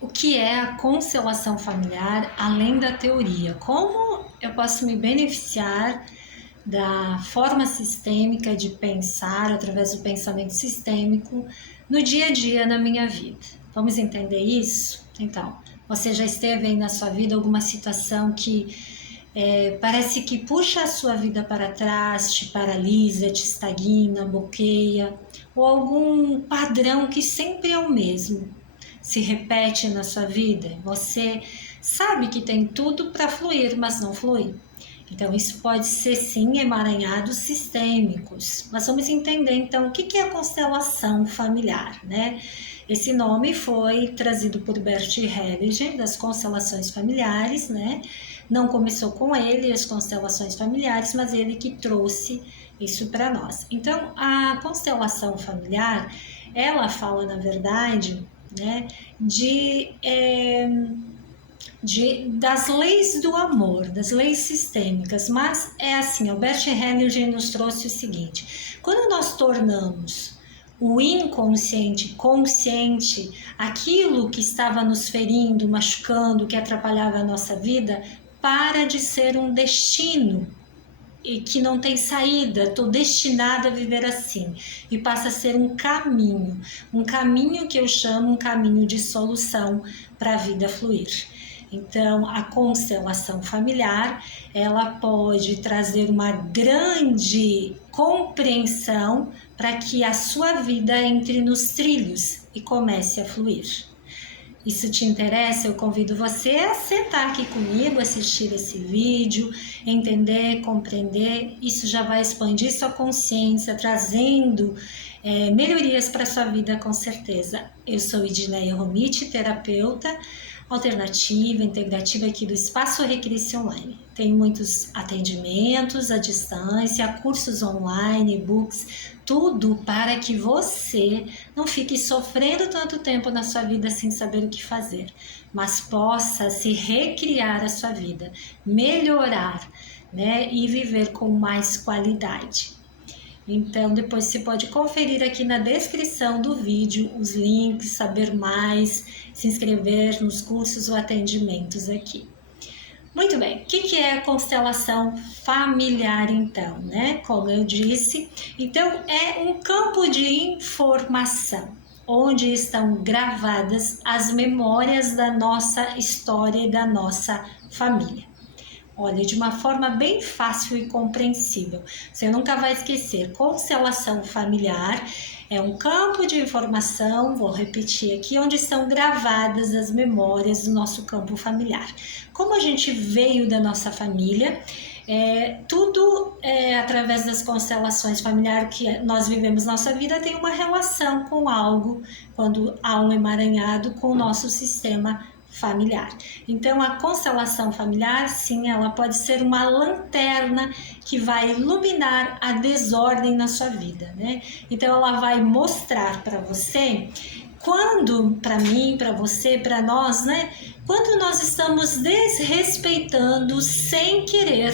o que é a constelação familiar além da teoria? Como eu posso me beneficiar da forma sistêmica de pensar através do pensamento sistêmico no dia a dia na minha vida? Vamos entender isso? Então, você já esteve aí na sua vida alguma situação que parece que puxa a sua vida para trás, te paralisa, te estagna, bloqueia, ou algum padrão que sempre é o mesmo, se repete na sua vida? Você sabe que tem tudo para fluir, mas não flui. Então, isso pode ser sim emaranhados sistêmicos. Mas vamos entender então o que é a constelação familiar, né? Esse nome foi trazido por Bert Hellinger, das constelações familiares, né? Não começou com ele, as constelações familiares, mas ele que trouxe isso para nós. Então, a constelação familiar, ela fala, na verdade, né, das leis do amor, das leis sistêmicas, mas é assim, Albert Hellinger nos trouxe o seguinte: quando nós tornamos o inconsciente consciente, aquilo que estava nos ferindo, machucando, que atrapalhava a nossa vida, para de ser um destino e que não tem saída, estou destinada a viver assim, e passa a ser um caminho que eu chamo um caminho de solução para a vida fluir. Então, a constelação familiar, ela pode trazer uma grande compreensão para que a sua vida entre nos trilhos e comece a fluir. Isso te interessa? Eu convido você a sentar aqui comigo, assistir esse vídeo, entender, compreender. Isso já vai expandir sua consciência, trazendo melhorias para a sua vida, com certeza. Eu sou Edneia Romiti, terapeuta alternativa, integrativa aqui do Espaço Recrisse Online. Tenho muitos atendimentos à distância, cursos online, e-books, tudo para que você não fique sofrendo tanto tempo na sua vida sem saber o que fazer, mas possa se recriar a sua vida, melhorar, né, e viver com mais qualidade. Então, depois você pode conferir aqui na descrição do vídeo os links, saber mais, se inscrever nos cursos ou atendimentos aqui. Muito bem, o que é a constelação familiar então, né? Como eu disse, então é um campo de informação, onde estão gravadas as memórias da nossa história e da nossa família. Olha, de uma forma bem fácil e compreensível. Você nunca vai esquecer. Constelação familiar é um campo de informação, vou repetir aqui, onde são gravadas as memórias do nosso campo familiar. Como a gente veio da nossa família, tudo através das constelações familiares que nós vivemos nossa vida tem uma relação com algo, quando há um emaranhado com o nosso sistema familiar. Então, a constelação familiar, sim, ela pode ser uma lanterna que vai iluminar a desordem na sua vida, né? Então, ela vai mostrar para você quando, para mim, para você, para nós, né? Quando nós estamos desrespeitando sem querer,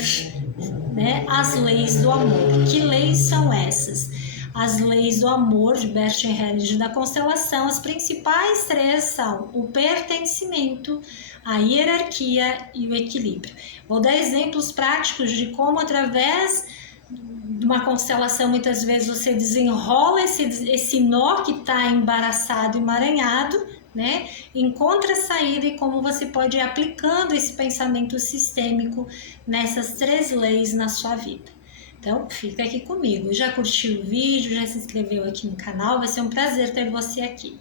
né, as leis do amor. Que leis são essas? As leis do amor de Bert Hellinger da constelação, as principais três são o pertencimento, a hierarquia e o equilíbrio. Vou dar exemplos práticos de como, através de uma constelação, muitas vezes você desenrola esse nó que está embaraçado, emaranhado, né? Encontra a saída e como você pode ir aplicando esse pensamento sistêmico nessas três leis na sua vida. Então, fica aqui comigo. Já curtiu o vídeo? Já se inscreveu aqui no canal? Vai ser um prazer ter você aqui.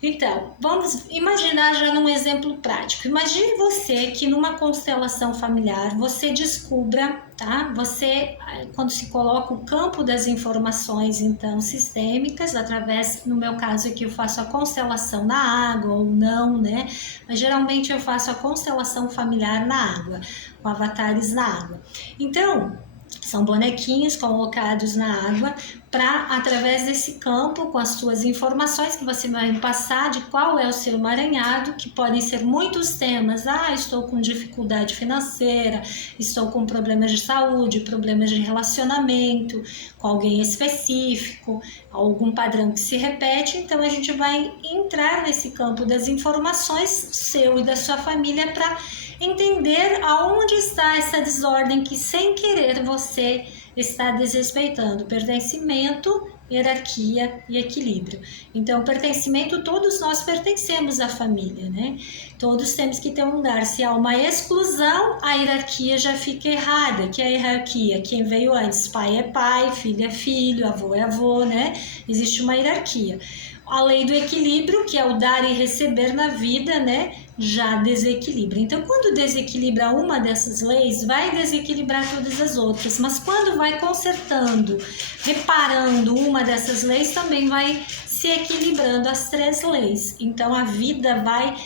Então, vamos imaginar já num exemplo prático. Imagine você que numa constelação familiar, você descubra, tá? Você, quando se coloca o campo das informações, então, sistêmicas, através, no meu caso aqui, eu faço a constelação na água ou não, né? Mas geralmente eu faço a constelação familiar na água, com avatares na água. Então, são bonequinhos colocados na água através desse campo, com as suas informações que você vai passar de qual é o seu emaranhado, que podem ser muitos temas. Estou com dificuldade financeira, estou com problemas de saúde, problemas de relacionamento com alguém específico, algum padrão que se repete. Então a gente vai entrar nesse campo das informações seu e da sua família para entender aonde está essa desordem que sem querer você está desrespeitando. Pertencimento, hierarquia e equilíbrio. Então, pertencimento, todos nós pertencemos à família, né? Todos temos que ter um lugar. Se há uma exclusão, a hierarquia já fica errada. Que é a hierarquia? Quem veio antes? Pai é pai, filho é filho, avô é avô, né? Existe uma hierarquia. A lei do equilíbrio, que é o dar e receber na vida, né? Já desequilibra. Então, quando desequilibra uma dessas leis, vai desequilibrar todas as outras. Mas quando vai consertando, reparando uma dessas leis, também vai se equilibrando as 3 leis. Então, a vida vai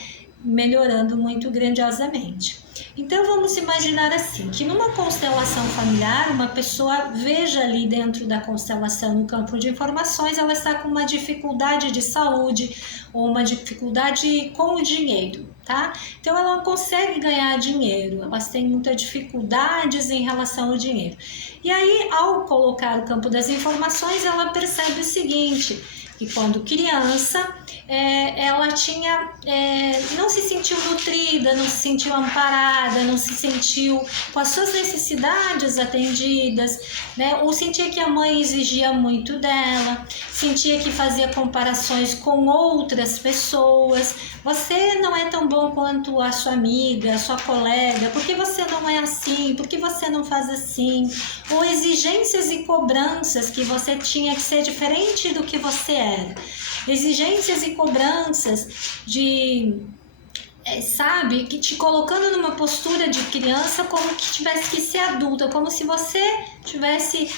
melhorando muito grandiosamente. Então vamos imaginar assim, que numa constelação familiar, uma pessoa veja ali dentro da constelação, no campo de informações, ela está com uma dificuldade de saúde ou uma dificuldade com o dinheiro, tá? Então ela não consegue ganhar dinheiro, elas têm muitas dificuldades em relação ao dinheiro. E aí, ao colocar o campo das informações, ela percebe o seguinte, que quando criança, ela não se sentiu nutrida, não se sentiu amparada, não se sentiu com as suas necessidades atendidas, né? Ou sentia que a mãe exigia muito dela, sentia que fazia comparações com outras pessoas. Você não é tão bom quanto a sua amiga, a sua colega, por que você não é assim, por que você não faz assim? Ou exigências e cobranças que você tinha que ser diferente do que você era. Exigências e cobranças que te colocando numa postura de criança como que tivesse que ser adulta, como se você tivesse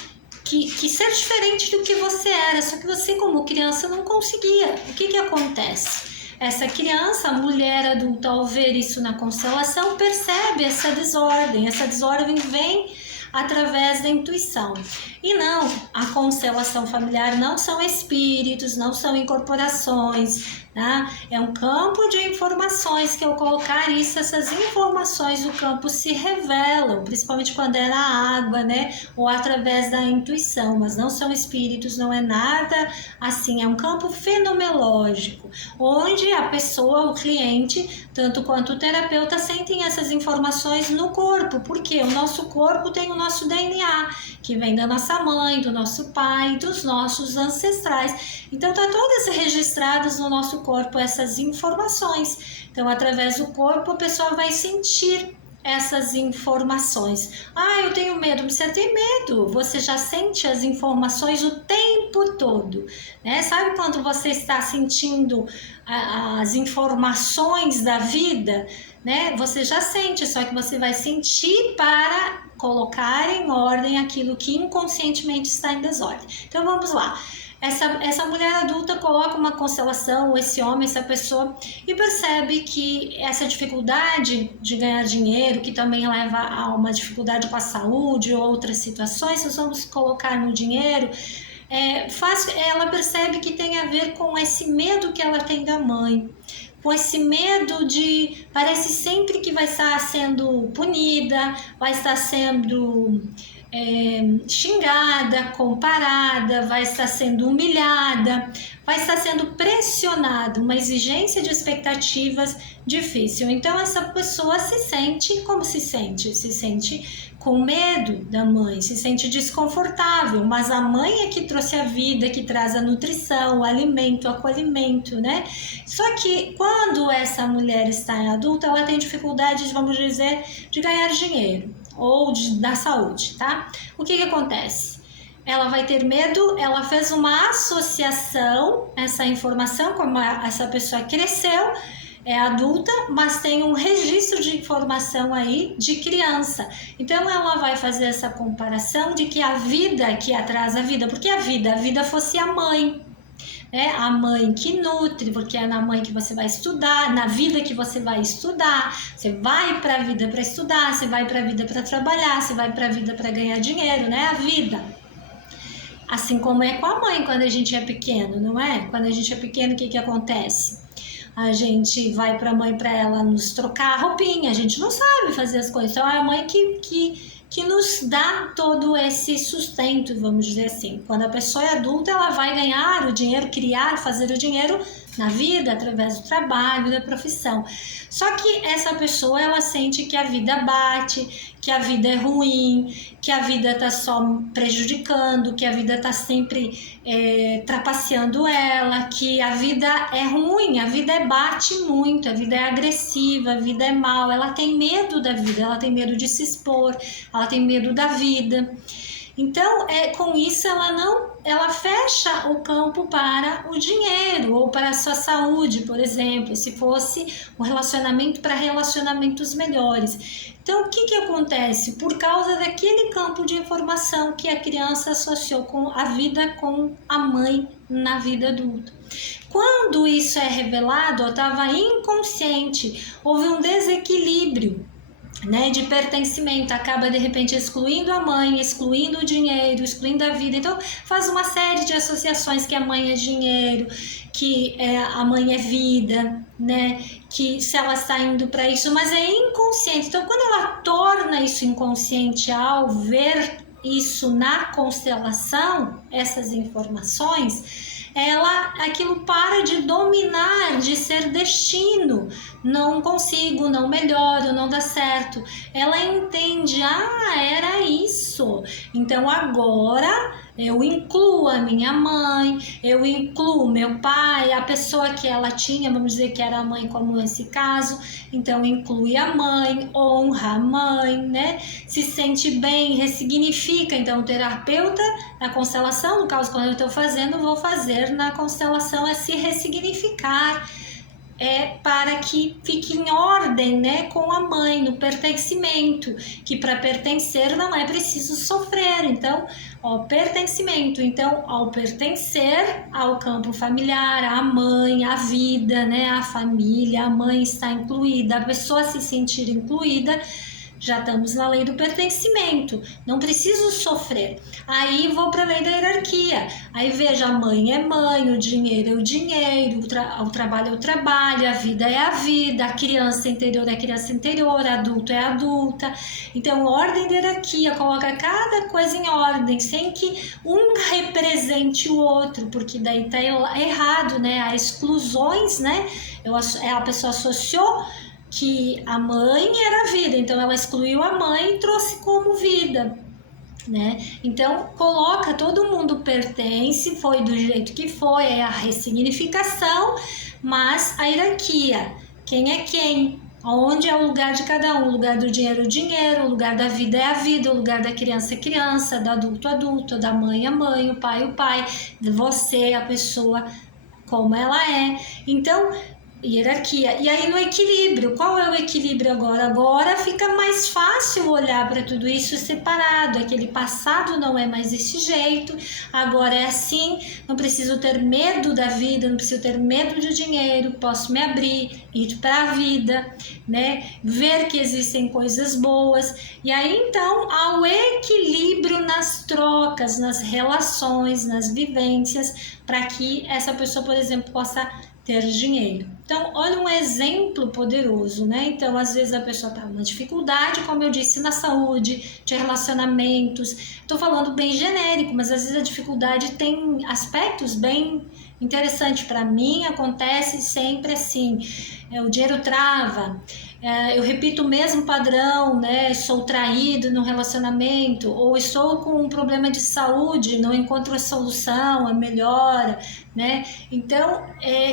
que ser diferente do que você era, só que você como criança não conseguia. O que acontece? Essa criança, a mulher adulta, ao ver isso na constelação, percebe essa desordem vem através da intuição. E não, a constelação familiar não são espíritos, não são incorporações, tá? É um campo de informações que ao colocar isso, essas informações do campo se revelam, principalmente quando é na água, né? Ou através da intuição, mas não são espíritos, não é nada assim, é um campo fenomenológico, onde a pessoa, o cliente, tanto quanto o terapeuta, sentem essas informações no corpo, porque o nosso corpo tem o nosso DNA, que vem da nossa mãe, do nosso pai, dos nossos ancestrais. Então, tá todas registradas no nosso corpo essas informações. Então, através do corpo, a pessoa vai sentir essas informações. Eu tenho medo. Você tem medo. Você já sente as informações o tempo todo, né? Sabe quando você está sentindo as informações da vida, né? Você já sente, só que você vai sentir para colocar em ordem aquilo que inconscientemente está em desordem. Então vamos lá. Essa mulher adulta coloca uma constelação, esse homem, essa pessoa, e percebe que essa dificuldade de ganhar dinheiro, que também leva a uma dificuldade com a saúde ou outras situações, nós vamos colocar no dinheiro, ela percebe que tem a ver com esse medo que ela tem da mãe, com esse medo parece sempre que vai estar sendo punida, vai estar sendo xingada, comparada, vai estar sendo humilhada, vai estar sendo pressionada, uma exigência de expectativas difícil. Então essa pessoa se sente como se sente? Se sente com medo da mãe, se sente desconfortável, mas a mãe é que trouxe a vida, que traz a nutrição, o alimento, o acolhimento, né? Só que quando essa mulher está em adulta, ela tem dificuldades, vamos dizer, de ganhar dinheiro ou da saúde, tá? O que acontece? Ela vai ter medo, ela fez uma associação, essa informação, como essa pessoa cresceu, é adulta, mas tem um registro de informação aí de criança. Então ela vai fazer essa comparação de que a vida que atrasa a vida, porque a vida fosse a mãe, né? A mãe que nutre, porque é na mãe que você vai estudar, na vida que você vai estudar, você vai para a vida para estudar, você vai para a vida para trabalhar, você vai para a vida para ganhar dinheiro, né? A vida. Assim como é com a mãe quando a gente é pequeno, não é? Quando a gente é pequeno, o que acontece? A gente vai para a mãe para ela nos trocar a roupinha, a gente não sabe fazer as coisas, então é a mãe que nos dá todo esse sustento, vamos dizer assim. Quando a pessoa é adulta, ela vai ganhar o dinheiro, criar, fazer o dinheiro na vida, através do trabalho, da profissão. Só que essa pessoa, ela sente que a vida bate, que a vida é ruim, que a vida está só prejudicando, que a vida está sempre trapaceando ela, que a vida é ruim, a vida bate muito, a vida é agressiva, a vida é mal, ela tem medo da vida, ela tem medo de se expor, ela tem medo da vida. Então, com isso, ela fecha o campo para o dinheiro ou para a sua saúde, por exemplo, se fosse um relacionamento para relacionamentos melhores. Então, o que acontece? Por causa daquele campo de informação que a criança associou com a vida com a mãe na vida adulta. Quando isso é revelado, eu estava inconsciente, houve um desequilíbrio, né, de pertencimento, acaba de repente excluindo a mãe, excluindo o dinheiro, excluindo a vida. Então faz uma série de associações que a mãe é dinheiro, que a mãe é vida, né, que se ela está indo para isso, mas é inconsciente. Então quando ela torna isso inconsciente ao ver isso na constelação, essas informações, aquilo para de dominar, de ser destino. Não consigo, não melhoro, não dá certo. Ela entende, era isso. Então agora eu incluo a minha mãe, eu incluo meu pai, a pessoa que ela tinha, vamos dizer que era a mãe, como nesse caso. Então inclui a mãe, honra a mãe, né? Se sente bem, ressignifica. Então o terapeuta na constelação, no caso quando eu estou fazendo, vou fazer na constelação se ressignificar, para que fique em ordem, né, com a mãe, no pertencimento, que para pertencer não é preciso sofrer. Então, pertencimento. Então, ao pertencer ao campo familiar, a mãe, a vida, né, a família, a mãe está incluída, a pessoa se sentir incluída, já estamos na lei do pertencimento, não preciso sofrer. Aí vou para a lei da hierarquia. Aí veja, a mãe é mãe, o dinheiro é o dinheiro, o trabalho é o trabalho, a vida é a vida, a criança interior é a criança interior, adulto é adulta. Então, ordem da hierarquia, coloca cada coisa em ordem, sem que um represente o outro, porque daí está errado, né? Há exclusões, né? A pessoa associou que a mãe era a vida, então ela excluiu a mãe e trouxe como vida, né? Então coloca, todo mundo pertence, foi do jeito que foi, é a ressignificação, mas a hierarquia, quem é quem, onde é o lugar de cada um, o lugar do dinheiro é o dinheiro, o lugar da vida é a vida, o lugar da criança é a criança, do adulto é adulto, da mãe é mãe, o pai, de você, a pessoa como ela é. Então hierarquia. E aí no equilíbrio, qual é o equilíbrio agora? Agora fica mais fácil olhar para tudo isso separado. Aquele passado não é mais desse jeito, agora é assim. Não preciso ter medo da vida, não preciso ter medo do dinheiro, posso me abrir, ir para a vida, né? Ver que existem coisas boas. E aí então há o equilíbrio nas trocas, nas relações, nas vivências, para que essa pessoa, por exemplo, possa ter dinheiro. Então, olha um exemplo poderoso, né? Então, às vezes a pessoa está numa dificuldade, como eu disse, na saúde, de relacionamentos. Estou falando bem genérico, mas às vezes a dificuldade tem aspectos bem interessantes. Para mim, acontece sempre assim. O dinheiro trava, eu repito o mesmo padrão, né? Sou traído no relacionamento, ou estou com um problema de saúde, não encontro a solução, a melhora, né? Então,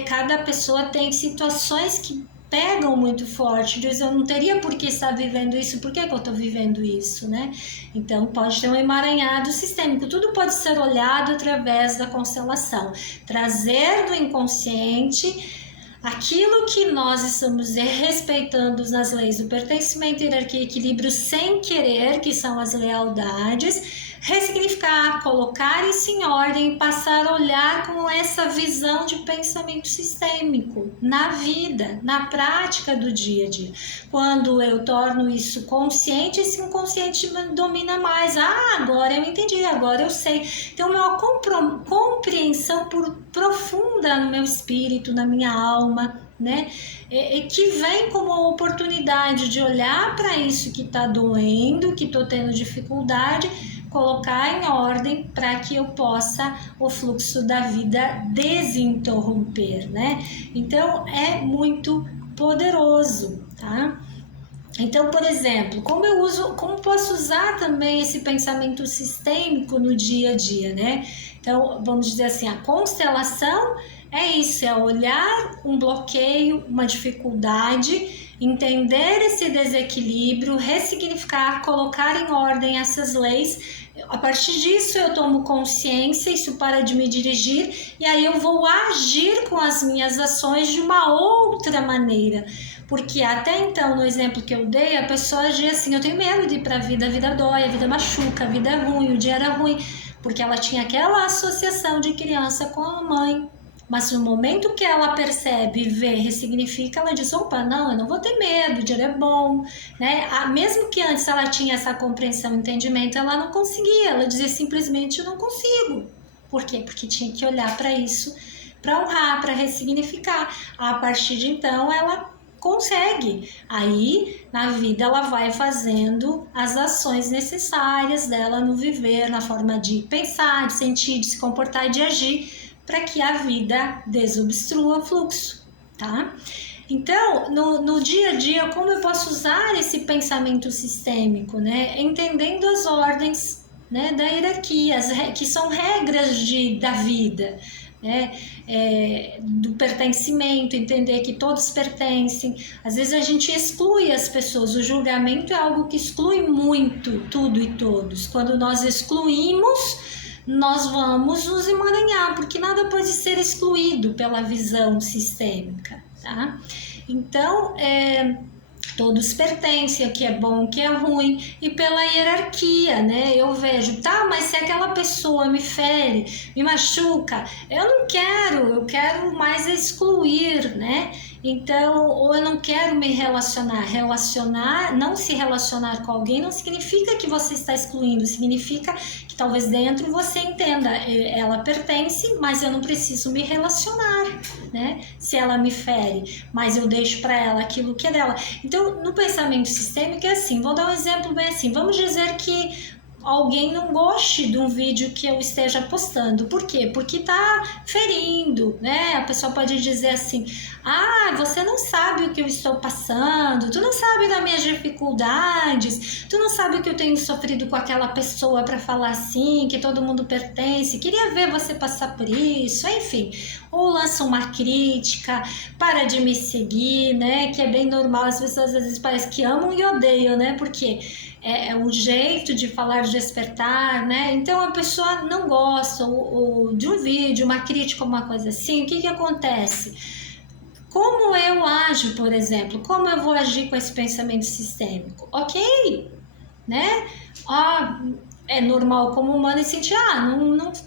cada pessoa tem situações que pegam muito forte, diz, eu não teria por que estar vivendo isso, por que eu estou vivendo isso, né? Então pode ter um emaranhado sistêmico, tudo pode ser olhado através da constelação, trazer do inconsciente aquilo que nós estamos respeitando nas leis do pertencimento, hierarquia e equilíbrio sem querer, que são as lealdades, ressignificar, colocar isso em ordem, passar a olhar com essa visão de pensamento sistêmico na vida, na prática do dia a dia. Quando eu torno isso consciente, esse inconsciente domina mais. Agora eu entendi, agora eu sei. Então, uma compreensão profunda no meu espírito, na minha alma, né? Que vem como uma oportunidade de olhar para isso que está doendo, que estou tendo dificuldade, colocar em ordem para que eu possa o fluxo da vida desinterromper, né? Então é muito poderoso, tá? Então, por exemplo, como posso usar também esse pensamento sistêmico no dia a dia, né? Então, vamos dizer assim, a constelação é isso, é olhar um bloqueio, uma dificuldade, entender esse desequilíbrio, ressignificar, colocar em ordem essas leis. A partir disso eu tomo consciência, isso para de me dirigir, e aí eu vou agir com as minhas ações de uma outra maneira. Porque até então, no exemplo que eu dei, a pessoa agia assim, eu tenho medo de ir para a vida dói, a vida machuca, a vida é ruim, o dia era ruim, porque ela tinha aquela associação de criança com a mãe. Mas no momento que ela percebe, vê, ressignifica, ela diz, opa, não, eu não vou ter medo, o dia é bom, né? Mesmo que antes ela tinha essa compreensão, entendimento, ela não conseguia, ela dizia simplesmente, eu não consigo. Por quê? Porque tinha que olhar para isso, para honrar, para ressignificar. A partir de então, ela consegue. Aí, na vida, ela vai fazendo as ações necessárias dela no viver, na forma de pensar, de sentir, de se comportar e de agir, para que a vida desobstrua o fluxo, tá? Então, no dia a dia, como eu posso usar esse pensamento sistêmico, né? Entendendo as ordens, né, da hierarquia, que são regras da vida, né? Do pertencimento, entender que todos pertencem. Às vezes a gente exclui as pessoas, o julgamento é algo que exclui muito tudo e todos. Quando nós excluímos, nós vamos nos emaranhar, porque nada pode ser excluído pela visão sistêmica, tá? Então, todos pertencem, o que é bom, o que é ruim, e pela hierarquia, né? Eu vejo, tá, mas se aquela pessoa me fere, me machuca, eu quero mais excluir, né? Então, ou eu não quero me relacionar. Não se relacionar com alguém não significa que você está excluindo, significa que talvez dentro você entenda, ela pertence, mas eu não preciso me relacionar, né? Se ela me fere, mas eu deixo para ela aquilo que é dela. Então, no pensamento sistêmico é assim, vou dar um exemplo bem assim, vamos dizer que alguém não goste de um vídeo que eu esteja postando. Por quê? Porque tá ferindo, né? A pessoa pode dizer assim, você não sabe o que eu estou passando, tu não sabe das minhas dificuldades, tu não sabe o que eu tenho sofrido com aquela pessoa para falar assim, que todo mundo pertence, queria ver você passar por isso, enfim. Ou lança uma crítica, para de me seguir, né? Que é bem normal, as pessoas às vezes parece que amam e odeiam, né? Porque é um jeito de falar, de despertar, né? Então a pessoa não gosta de um vídeo, uma crítica, uma coisa assim. O que acontece? Como eu ajo, por exemplo? Como eu vou agir com esse pensamento sistêmico? Ok, né? É normal como humano sentir,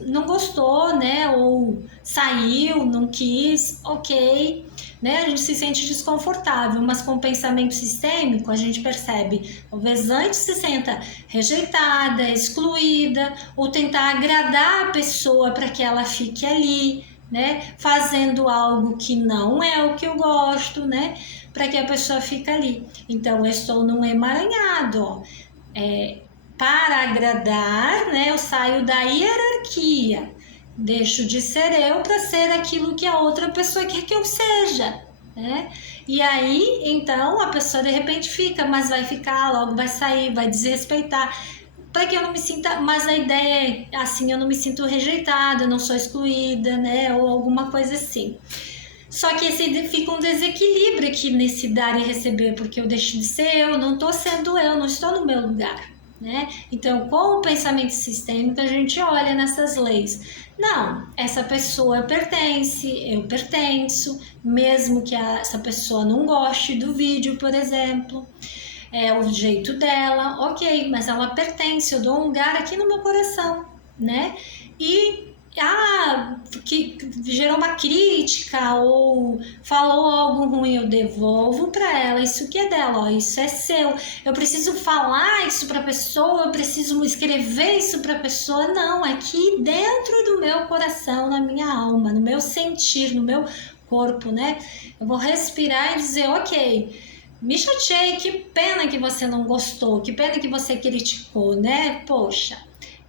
não gostou, né? Ou saiu, não quis, ok. Né? A gente se sente desconfortável, mas com o pensamento sistêmico a gente percebe, talvez antes se senta rejeitada, excluída, ou tentar agradar a pessoa para que ela fique ali, né? Fazendo algo que não é o que eu gosto, né? Para que a pessoa fique ali. Então eu estou num emaranhado, ó. Para agradar, né? Eu saio da hierarquia. Deixo de ser eu para ser aquilo que a outra pessoa quer que eu seja, né? E aí, então, a pessoa de repente fica, mas vai ficar, logo vai sair, vai desrespeitar, para que eu não me sinta, mas a ideia é assim, eu não me sinto rejeitada, eu não sou excluída, né? Ou alguma coisa assim. Só que fica um desequilíbrio aqui nesse dar e receber, porque eu deixo de ser eu, não estou sendo eu, não estou no meu lugar, né? Então, com o pensamento sistêmico, a gente olha nessas leis. Não, essa pessoa pertence, eu pertenço, mesmo que essa pessoa não goste do vídeo, por exemplo. é o jeito dela, ok, mas ela pertence, eu dou um lugar aqui no meu coração, né? E que gerou uma crítica ou falou algo ruim, eu devolvo para ela, isso que é dela, ó, isso é seu. Eu preciso falar isso para a pessoa, eu preciso escrever isso para a pessoa. Não, aqui dentro do meu coração, na minha alma, no meu sentir, no meu corpo, né? Eu vou respirar e dizer, ok, me chateei, que pena que você não gostou, que pena que você criticou, né? Poxa,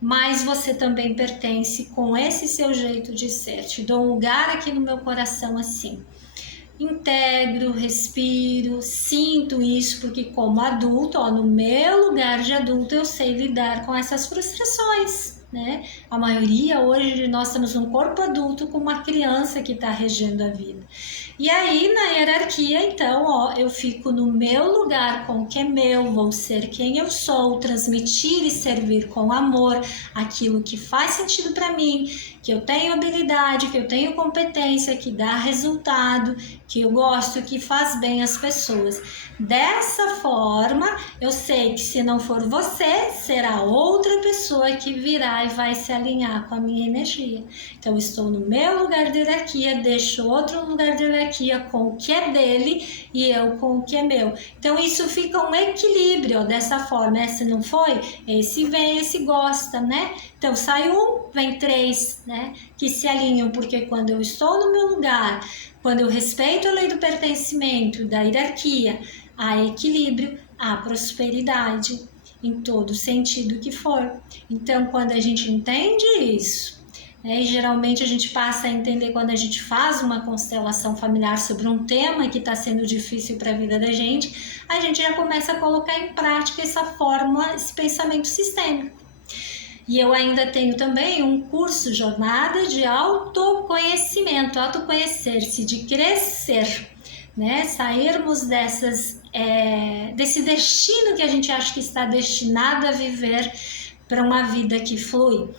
mas você também pertence com esse seu jeito de ser. Te dou um lugar aqui no meu coração assim. Integro, respiro, sinto isso, porque como adulto, ó, no meu lugar de adulto, eu sei lidar com essas frustrações, né? A maioria hoje de nós temos um corpo adulto com uma criança que está regendo a vida. E aí, na hierarquia, então, ó, eu fico no meu lugar com o que é meu, vou ser quem eu sou, transmitir e servir com amor aquilo que faz sentido para mim, que eu tenho habilidade, que eu tenho competência, que dá resultado, que eu gosto, que faz bem às pessoas. Dessa forma, eu sei que se não for você, será outra pessoa que virá e vai se alinhar com a minha energia. Então, estou no meu lugar de hierarquia, deixo outro lugar de hierarquia com o que é dele e eu com o que é meu. Então, isso fica um equilíbrio, ó, dessa forma. Se não foi, esse vem, esse gosta, né? Então, sai um, vem três, né? Que se alinham, porque quando eu estou no meu lugar, quando eu respeito a lei do pertencimento, da hierarquia, há equilíbrio, há prosperidade, em todo sentido que for. Então, quando a gente entende isso, né, e geralmente a gente passa a entender quando a gente faz uma constelação familiar sobre um tema que está sendo difícil para a vida da gente, a gente já começa a colocar em prática essa fórmula, esse pensamento sistêmico. E eu ainda tenho também um curso, jornada de autoconhecimento, autoconhecer-se, de crescer, né? Sairmos desse destino que a gente acha que está destinado a viver para uma vida que flui,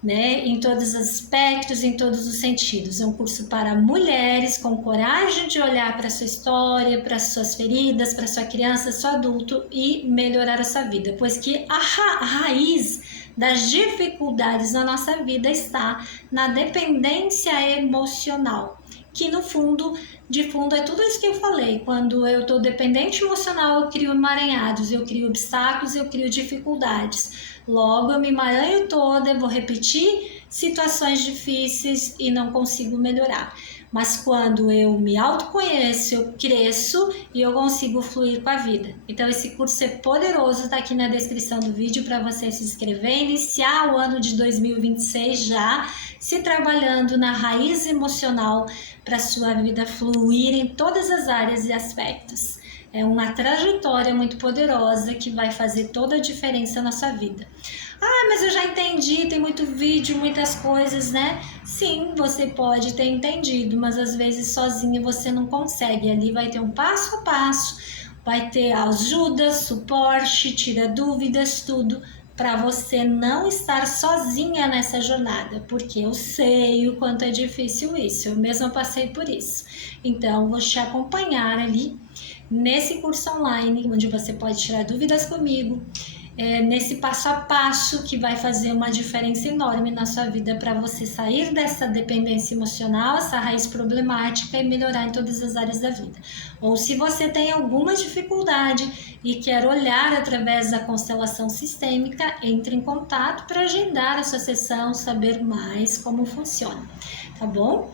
né? Em todos os aspectos, em todos os sentidos. É um curso para mulheres com coragem de olhar para a sua história, para as suas feridas, para a sua criança, seu adulto e melhorar a sua vida, pois que a raiz das dificuldades na nossa vida está na dependência emocional, que no fundo, de fundo, é tudo isso que eu falei. Quando eu estou dependente emocional, eu crio emaranhados, eu crio obstáculos, eu crio dificuldades. Logo, eu me emaranho toda, eu vou repetir situações difíceis e não consigo melhorar. Mas quando eu me autoconheço, eu cresço e eu consigo fluir com a vida. Então, esse curso é poderoso, está aqui na descrição do vídeo para você se inscrever, iniciar o ano de 2026 já, se trabalhando na raiz emocional para a sua vida fluir em todas as áreas e aspectos. É uma trajetória muito poderosa que vai fazer toda a diferença na sua vida. Ah, mas eu já entendi, tem muito vídeo, muitas coisas, né? Sim, você pode ter entendido, mas às vezes sozinho você não consegue. Ali vai ter um passo a passo, vai ter ajuda, suporte, tira dúvidas, tudo, para você não estar sozinha nessa jornada, porque eu sei o quanto é difícil isso, eu mesma passei por isso. Então, vou te acompanhar ali nesse curso online, onde você pode tirar dúvidas comigo, nesse passo a passo que vai fazer uma diferença enorme na sua vida para você sair dessa dependência emocional, essa raiz problemática e melhorar em todas as áreas da vida. Ou se você tem alguma dificuldade e quer olhar através da constelação sistêmica, entre em contato para agendar a sua sessão, saber mais como funciona, tá bom?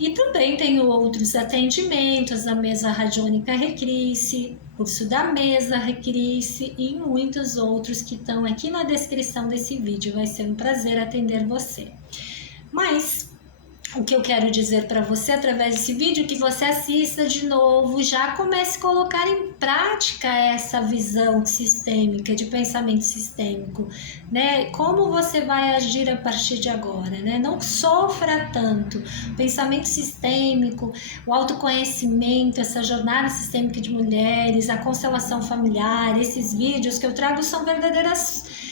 E também tenho outros atendimentos, a mesa radiônica Recrisse, curso da mesa Recrisse e muitos outros que estão aqui na descrição desse vídeo. Vai ser um prazer atender você. Mas o que eu quero dizer para você através desse vídeo, que você assista de novo, já comece a colocar em prática essa visão sistêmica, de pensamento sistêmico, né? Como você vai agir a partir de agora, né? Não sofra tanto. O pensamento sistêmico, o autoconhecimento, essa jornada sistêmica de mulheres, a constelação familiar, esses vídeos que eu trago são verdadeiras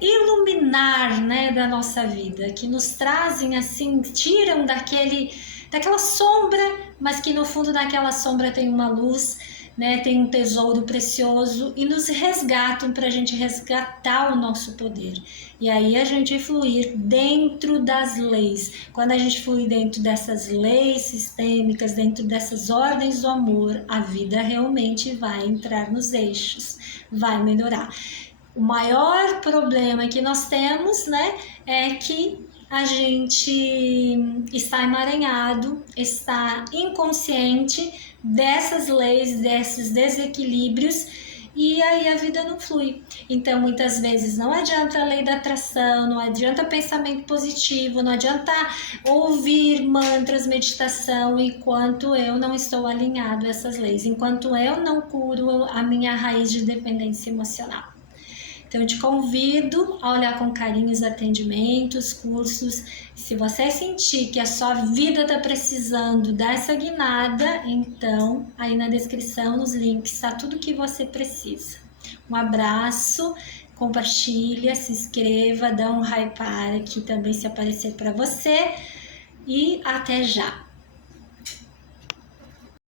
iluminar, né, da nossa vida, que nos trazem assim, tiram daquela sombra, mas que no fundo daquela sombra tem uma luz, né, tem um tesouro precioso e nos resgatam para a gente resgatar o nosso poder. E aí a gente fluir dentro das leis. Quando a gente fluir dentro dessas leis sistêmicas, dentro dessas ordens do amor, a vida realmente vai entrar nos eixos, vai melhorar. O maior problema que nós temos, né, é que a gente está emaranhado, está inconsciente dessas leis, desses desequilíbrios, e aí a vida não flui. Então, muitas vezes não adianta a lei da atração, não adianta pensamento positivo, não adianta ouvir mantras, meditação, enquanto eu não estou alinhado a essas leis, enquanto eu não curo a minha raiz de dependência emocional. Então, eu te convido a olhar com carinho os atendimentos, cursos. Se você sentir que a sua vida está precisando dar essa guinada, então, aí na descrição, nos links, está tudo o que você precisa. Um abraço, compartilha, se inscreva, dá um hype aqui também se aparecer para você e até já!